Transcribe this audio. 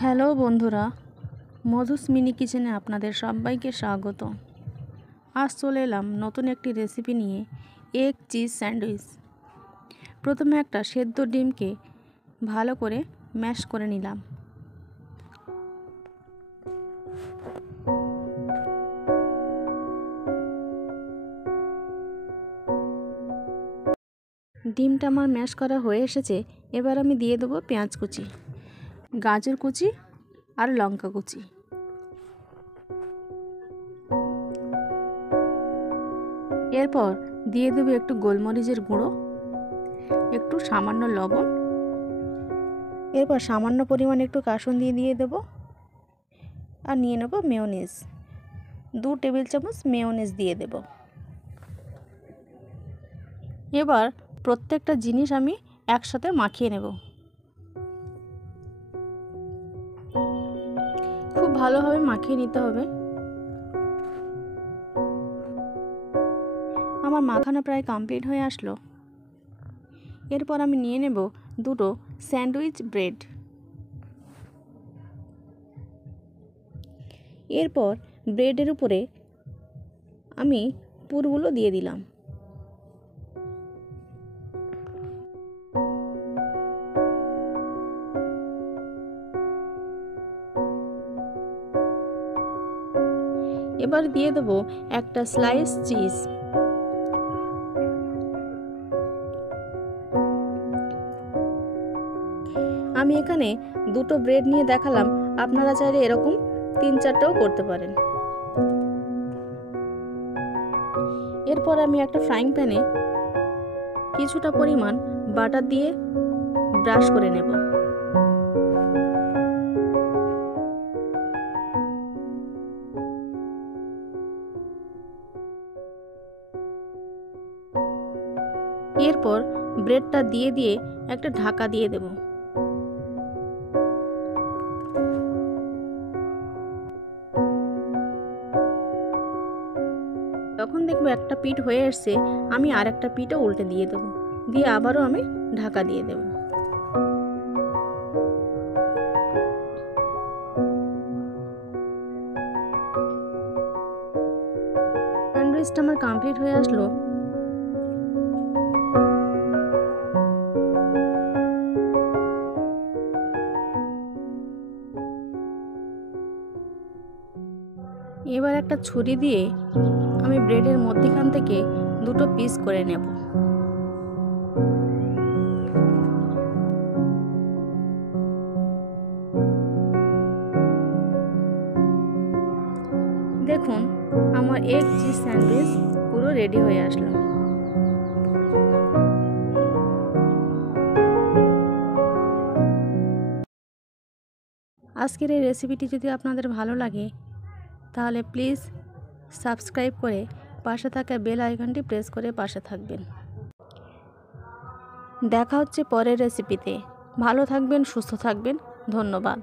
Hello বন্ধুরা, Madhu's mini কিচেনে আপনাদের সবাইকে স্বাগত। আজ চলে এলাম নতুন একটি রেসিপি নিয়ে, এগ চিজ স্যান্ডউইচ। প্রথমে একটা সেদ্ধ ডিমকে ভালো করে ম্যাশ করে নিলাম। ডিমটা আমার ম্যাশ করা হয়ে এসেছে। এবার আমি দিয়ে দেবো পেঁয়াজ কুচি, গাজর কুচি আর লঙ্কা কুচি। এরপর দিয়ে দেবো একটু গোলমরিচের গুঁড়ো, একটু সামান্য লবণ, এরপর সামান্য পরিমাণ একটু কাসুন্দি দিয়ে দেব আর নিয়ে নেব মেয়োনিজ, 2 টেবিল চামচ মেয়োনিজ দিয়ে দেব। এবার প্রত্যেকটা জিনিস আমি একসাথে মাখিয়ে নেব। খুব ভালোভাবে মাখিয়ে নিতে হবে। আমার মাখানো প্রায় কমপ্লিট হয়ে আসলো। এরপর আমি নিয়ে নেব 2টো স্যান্ডউইচ ব্রেড। এরপর ব্রেডের উপরে আমি পুরগুলো দিয়ে দিলাম। এবার দিয়ে দেব একটা স্লাইস চিজ। আমি এখানে 2টো ব্রেড নিয়ে দেখালাম, আপনারা চাইলে এরকম 3-4টেও করতে পারেন। এরপর আমি একটা ফ্রাইং প্যানে কিছুটা পরিমাণ বাটার দিয়ে ব্রাশ করে নেব। এরপর ব্রেডটা দিয়ে একটা ঢাকা দিয়ে দেব। যখন দেখবো একটা পিঠ হয়ে এসছে, আমি আর একটা পিঠও উল্টে দিয়ে দেবো, দিয়ে আবারও আমি ঢাকা দিয়ে দেব। স্যান্ডউইচটা আমার কমপ্লিট হয়ে আসলো। এবার একটা ছুরি দিয়ে আমি ব্রেডের মধ্যখান থেকে 2টো পিস করে নেব। দেখুন, আমার এগ চিজ স্যান্ডউইচ পুরো রেডি হয়ে আসলো। আজকের এই রেসিপিটি যদি আপনাদের ভালো লাগে তাহলে প্লিজ সাবস্ক্রাইব করে পাশে থাকা বেল আইকনটি প্রেস করে পাশে থাকবেন। দেখা হচ্ছে পরের রেসিপিতে। ভালো থাকবেন, সুস্থ থাকবেন। ধন্যবাদ।